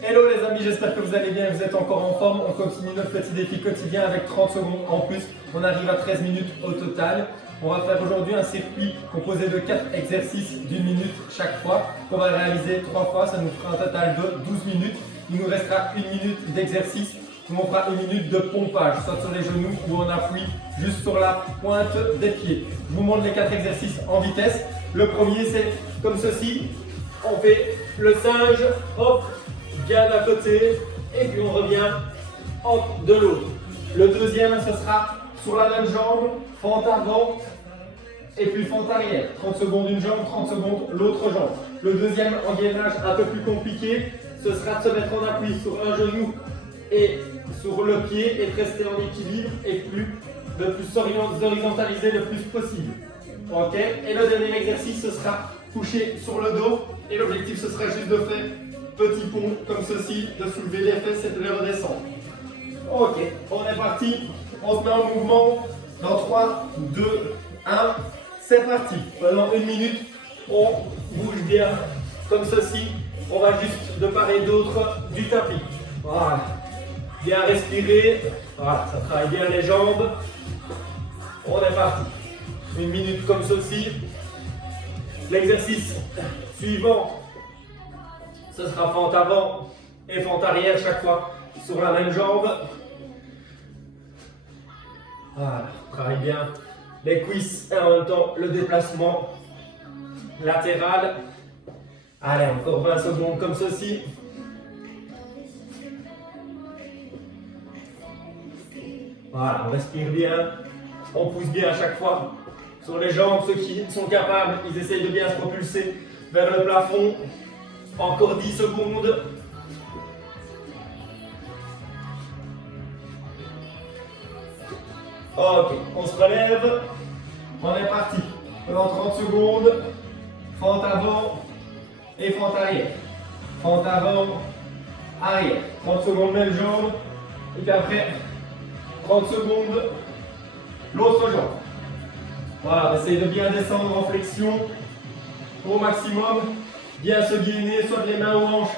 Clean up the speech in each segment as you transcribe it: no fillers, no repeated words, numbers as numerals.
Hello les amis, j'espère que vous allez bien et vous êtes encore en forme. On continue notre petit défi quotidien avec 30 secondes en plus. On arrive à 13 minutes au total. On va faire aujourd'hui un circuit composé de 4 exercices d'1 minute chaque fois qu'on va réaliser 3 fois. Ça nous fera un total de 12 minutes. Il nous restera 1 minute d'exercice où on fera 1 minute de pompage, soit sur les genoux ou on appuie juste sur la pointe des pieds. Je vous montre les 4 exercices en vitesse. Le premier c'est comme ceci. On fait le singe, hop, bien d'un côté et puis on revient hop de l'autre. Le deuxième ce sera sur la même jambe, fente avant et puis fente arrière. 30 secondes une jambe, 30 secondes l'autre jambe. Le deuxième engainage un peu plus compliqué, ce sera de se mettre en appui sur un genou et sur le pied et de rester en équilibre et de plus s'horizontaliser le plus possible. Ok. Et le dernier exercice ce sera couché sur le dos et l'objectif ce serait juste de faire petit pont comme ceci, de soulever les fesses et de les redescendre. Ok, on est parti, on se met en mouvement dans 3, 2, 1, c'est parti. Pendant 1 minute, on bouge bien comme ceci, on va juste de part et d'autre du tapis. Voilà, bien respirer, voilà, ça travaille bien les jambes. On est parti. 1 minute comme ceci. L'exercice suivant, ce sera fente avant et fente arrière chaque fois sur la même jambe. Voilà, travaille bien les cuisses et en même temps le déplacement latéral. Allez, encore 20 secondes comme ceci. Voilà, on respire bien, on pousse bien à chaque fois sur les jambes. Ceux qui sont capables, ils essayent de bien se propulser vers le plafond. Encore 10 secondes. Ok, on se relève. On est parti. Pendant 30 secondes, fente avant et fente arrière. Fente avant, arrière. 30 secondes, même jambe. Et puis après, 30 secondes, l'autre jambe. Voilà, on essaye de bien descendre en flexion au maximum. Bien se gainer, soit les mains aux hanches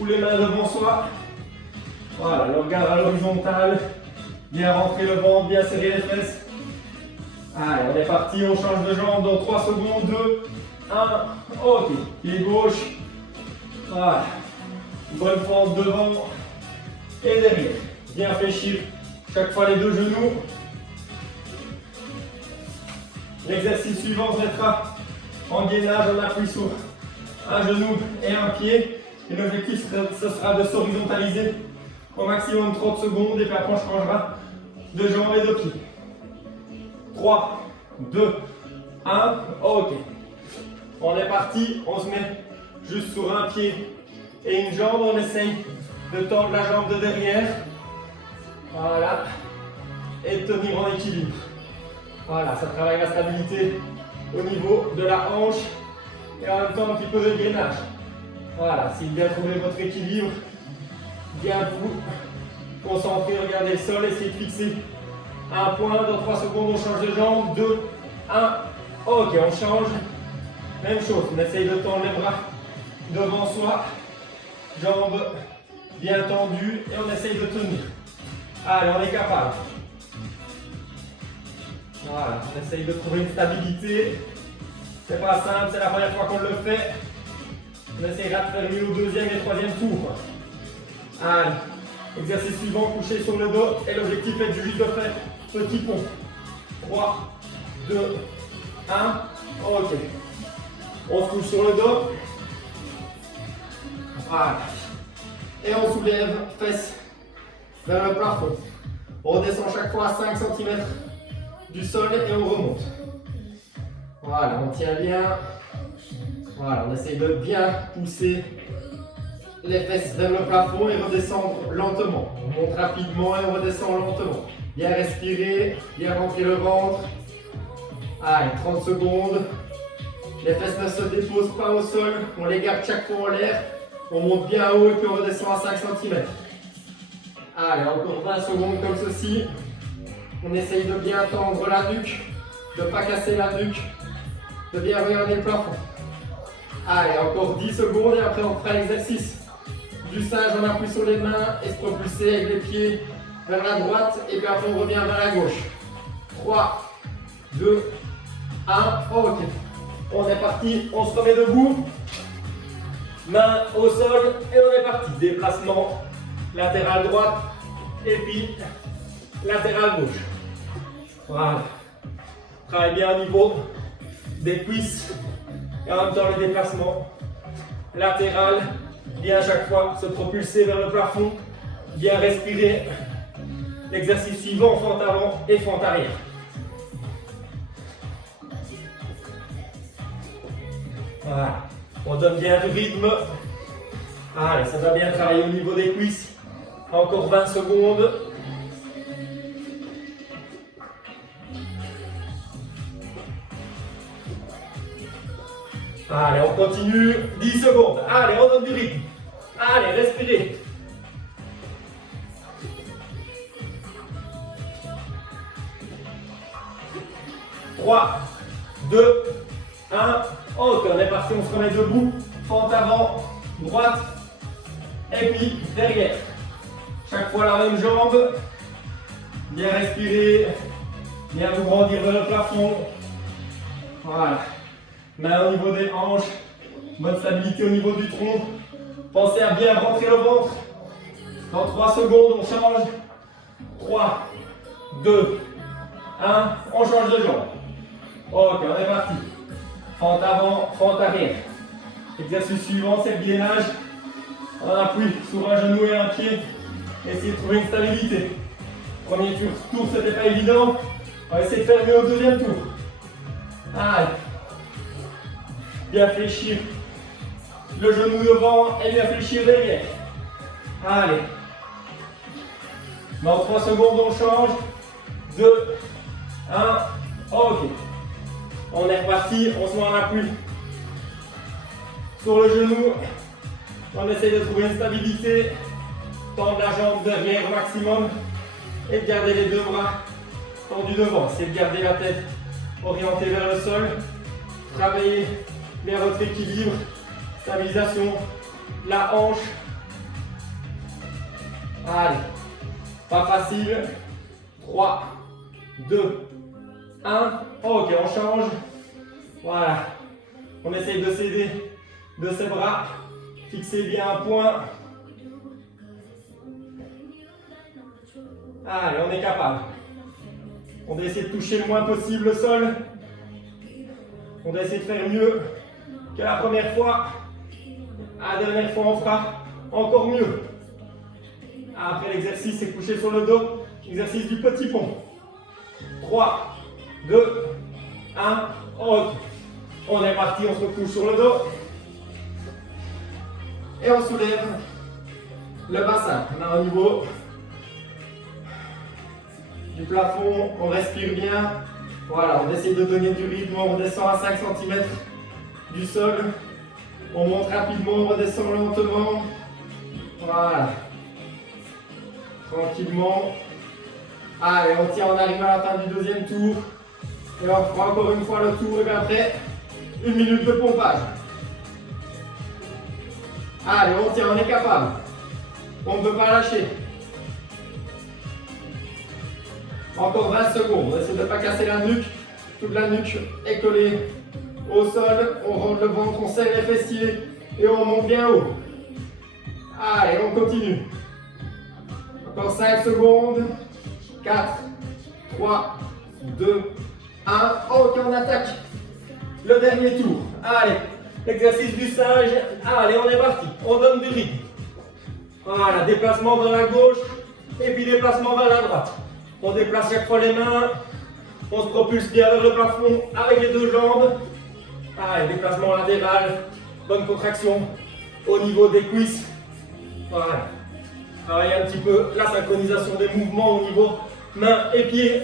ou les mains devant soi. Voilà, le regard à l'horizontale. Bien rentrer le ventre, bien serrer les fesses. Allez, on est parti, on change de jambe dans 3 secondes. 2, 1, ok. Pied gauche. Voilà. Bonne fente devant et derrière. Bien fléchir chaque fois les deux genoux. L'exercice suivant sera en gainage, on appuie sur un genou et un pied. Et l'objectif, ce sera de s'horizontaliser au maximum 30 secondes. Et puis après, on changera de jambes et de pieds. 3, 2, 1, ok. On est parti, on se met juste sur un pied et une jambe. On essaye de tendre la jambe de derrière. Voilà. Et de tenir en équilibre. Voilà, ça travaille la stabilité au niveau de la hanche. Et en même temps un petit peu de gainage. Voilà, si bien trouver votre équilibre, bien vous concentrer, regardez le sol, essayez de fixer un point. Dans 3 secondes, on change de jambe. 2, 1, ok, on change. Même chose, on essaye de tendre les bras devant soi. Jambes bien tendues et on essaye de tenir. Allez, on est capable. Voilà, on essaye de trouver une stabilité. C'est pas simple, c'est la première fois qu'on le fait. On essaiera de faire mieux au deuxième et troisième tour. Allez, exercice suivant, couché sur le dos. Et l'objectif est juste de faire petit pont. 3, 2, 1, ok. On se couche sur le dos. Voilà. Et on soulève fesses vers le plafond. On redescend chaque fois à 5 cm du sol et on remonte. Voilà, on tient bien. Voilà, on essaye de bien pousser les fesses vers le plafond et redescendre lentement. On monte rapidement et on redescend lentement. Bien respirer, bien rentrer le ventre. Allez, 30 secondes. Les fesses ne se déposent pas au sol. On les garde chaque fois en l'air. On monte bien haut et puis on redescend à 5 cm. Allez, encore 20 secondes comme ceci. On essaye de bien tendre la nuque, de ne pas casser la nuque, de bien regarder le plafond. Allez, encore 10 secondes et après on fera l'exercice du singe, on appuie sur les mains et se propulser avec les pieds vers la droite et puis après on revient vers la gauche. 3, 2, 1, ok. On est parti, on se remet debout. Main au sol et on est parti. Déplacement latéral droite et puis latéral gauche. Voilà. Travaille bien au niveau des cuisses et en même temps le déplacement latéral. Bien à chaque fois se propulser vers le plafond. Bien respirer. L'exercice suivant, fente avant et fente arrière. Voilà. On donne bien du rythme. Allez, ça va bien travailler au niveau des cuisses. Encore 20 secondes. Allez, on continue. 10 secondes. Allez, on donne du rythme. Allez, respirez. Trois, 2, 1. Ok, on est parti, on se remet debout. Fente avant, droite. Et puis derrière. Chaque fois la même jambe. Bien respirer. Bien vous grandir vers le plafond. Voilà. Main au niveau des hanches. Bonne stabilité au niveau du tronc. Pensez à bien rentrer le ventre. Dans 3 secondes, on change. 3, 2, 1. On change de jambe. Ok, on est parti. Fente avant, fente arrière. Exercice suivant, c'est le gainage. On appuie sur un genou et un pied. Essayez de trouver une stabilité. Premier tour, c'était pas évident. On va essayer de faire mieux au deuxième tour. Allez. Bien fléchir le genou devant et bien fléchir derrière. Allez. Dans 3 secondes, on change. 2, 1. Ok. On est reparti, on se met en appui sur le genou. On essaie de trouver une stabilité. Tendre la jambe derrière au maximum. Et de garder les deux bras tendus devant. C'est de garder la tête orientée vers le sol. Travaillez bien votre équilibre. Stabilisation. La hanche. Allez. Pas facile. 3, 2, 1. Ok, on change. Voilà. On essaye de s'aider de ses bras. Fixez bien un point. Allez, on est capable. On doit essayer de toucher le moins possible le sol. On doit essayer de faire mieux que la première fois. La dernière fois, on fera encore mieux. Après l'exercice, c'est coucher sur le dos. Exercice du petit pont. 3, 2, 1. Ok. On est parti, on se recouche sur le dos. Et on soulève le bassin. On a au niveau du plafond, on respire bien. Voilà, on essaie de donner du rythme, on redescend à 5 cm du sol. On monte rapidement, on redescend lentement. Voilà. Tranquillement. Allez, on tient, on arrive à la fin du deuxième tour. Et on fera encore une fois le tour et bien après, 1 minute de pompage. Allez, on tient, on est capable. On ne peut pas lâcher. Encore 20 secondes. On essaie de ne pas casser la nuque. Toute la nuque est collée au sol. On rentre le ventre, on serre les fessiers et on monte bien haut. Allez, on continue. Encore 5 secondes. 4, 3, 2, 1. Ok, on attaque le dernier tour. Allez, exercice du singe. Allez, on est parti. On donne du rythme. Voilà, déplacement vers la gauche et puis déplacement vers la droite. On déplace chaque fois les mains. On se propulse bien vers le plafond avec les deux jambes. Allez, déplacement latéral. Bonne contraction au niveau des cuisses. Voilà. Travaillez un petit peu la synchronisation des mouvements au niveau mains et pieds.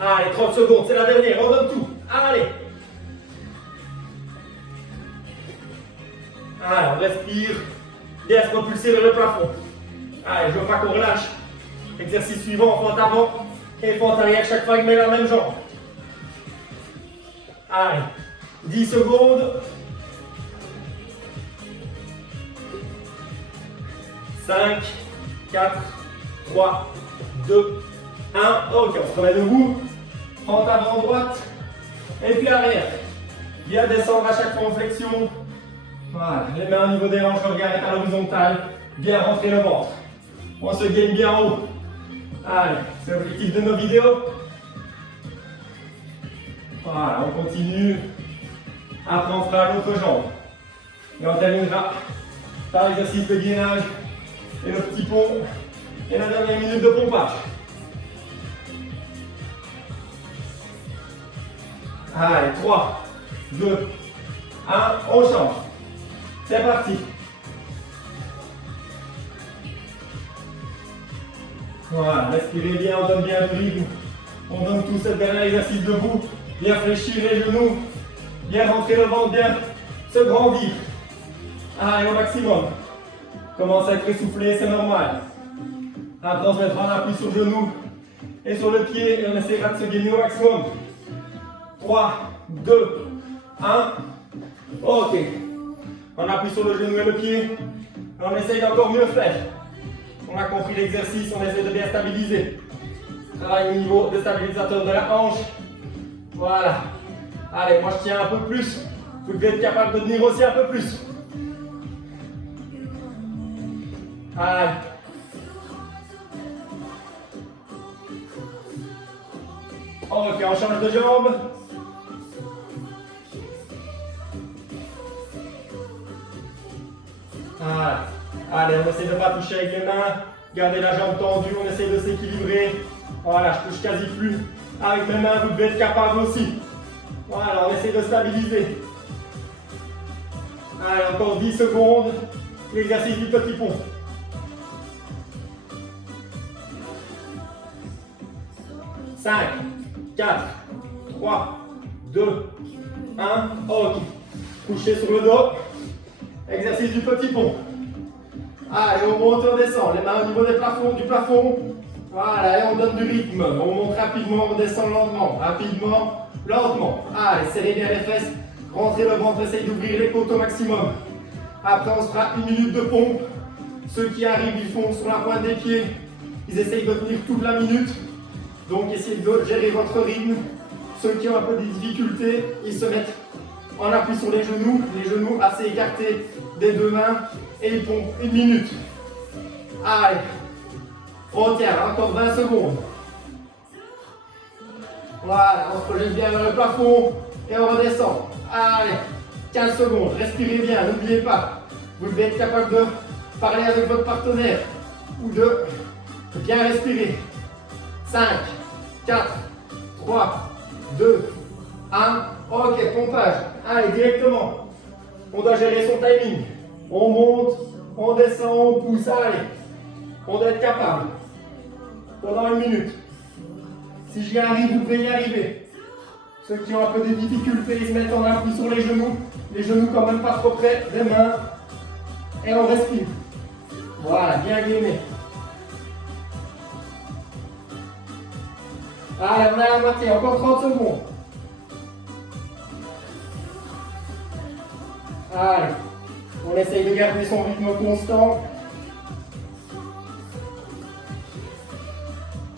Allez, 30 secondes, c'est la dernière, on donne tout. Allez. Allez, on respire. Bien se propulser vers le plafond. Allez, je veux pas qu'on relâche. Exercice suivant, fente avant et fente arrière chaque fois avec la même jambe. Allez, 10 secondes. 5, 4, 3, 2, 1. Ok, on se remet debout. Prends ta main droite. Et puis arrière. Bien descendre à chaque fois en flexion. Voilà, les mains au niveau des hanches, le regard est à l'horizontale. Bien rentrer le ventre. On se gaine bien en haut. Allez, c'est l'objectif de nos vidéos. Voilà, on continue. Après, on fera l'autre jambe. Et on terminera par l'exercice de gainage et le petit pont. Et la dernière minute de pompage. Allez, 3, 2, 1, on change. C'est parti. Voilà, respirez bien, on donne bien le rythme. On donne tout ce dernier exercice debout. Bien fléchir les genoux. Bien rentrer le ventre, bien se grandir. Allez, au maximum. Commence à être essoufflé, c'est normal. Après, on se mettra en appui sur le genou et sur le pied et on essaiera de se gainer au maximum. 3, 2, 1. Ok. On appuie sur le genou et le pied. On essaye d'encore mieux faire. On a compris l'exercice, on essaie de bien stabiliser. Travaille au niveau des stabilisateurs de la hanche. Voilà. Allez, moi je tiens un peu plus. Vous devez être capable de tenir aussi un peu plus. Allez. Ok, on change de jambe. Voilà. Allez, on essaie de ne pas toucher avec les mains. Gardez la jambe tendue, on essaie de s'équilibrer. Voilà, je touche quasi plus. Avec mes mains, vous devez être capable aussi. Voilà, on essaie de stabiliser. Allez, encore 10 secondes. L'exercice du petit pont. Cinq, 4, 3, 2, 1. Ok. Couchez sur le dos. Exercice du petit pont. Allez, on monte, on descend. Les mains au niveau du plafond. Voilà, et on donne du rythme. On monte rapidement, on descend lentement. Rapidement, lentement. Allez, serrez bien les fesses. Rentrez le ventre, essayez d'ouvrir les côtes au maximum. Après, on se fera 1 minute de pompe. Ceux qui arrivent, ils font sur la pointe des pieds. Ils essayent de tenir toute la minute. Donc, essayez de gérer votre rythme. Ceux qui ont un peu de difficultés, ils se mettent en appui sur les genoux assez écartés des deux mains. Et ils pompent 1 minute. Allez, on tient, encore 20 secondes. Voilà, on se projette bien vers le plafond et on redescend. Allez, 15 secondes, respirez bien, n'oubliez pas. Vous devez être capable de parler avec votre partenaire ou de bien respirer. 5, 4, 3, 2, 1. Ok, pompage. Allez, directement. On doit gérer son timing. On monte, on descend, on pousse. Allez, on doit être capable. Pendant 1 minute. Si j'y arrive, vous pouvez y arriver. Ceux qui ont un peu de difficultés, ils se mettent en appui sur les genoux quand même pas trop près des mains. Et on respire. Voilà, bien gainé. Allez, on est à la moitié, encore 30 secondes. Allez, on essaye de garder son rythme constant.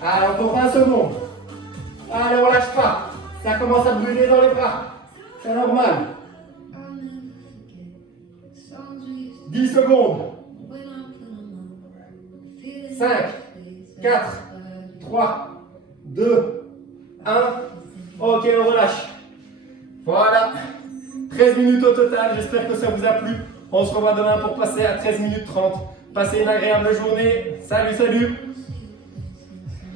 Allez, encore 20 secondes. Allez, on lâche pas. Ça commence à brûler dans les bras. C'est normal. 10 secondes. 5, 4, 3, 2, 1. Ok, on relâche. Voilà. 13 minutes au total. J'espère que ça vous a plu. On se revoit demain pour passer à 13 minutes 30. Passez une agréable journée. Salut, salut.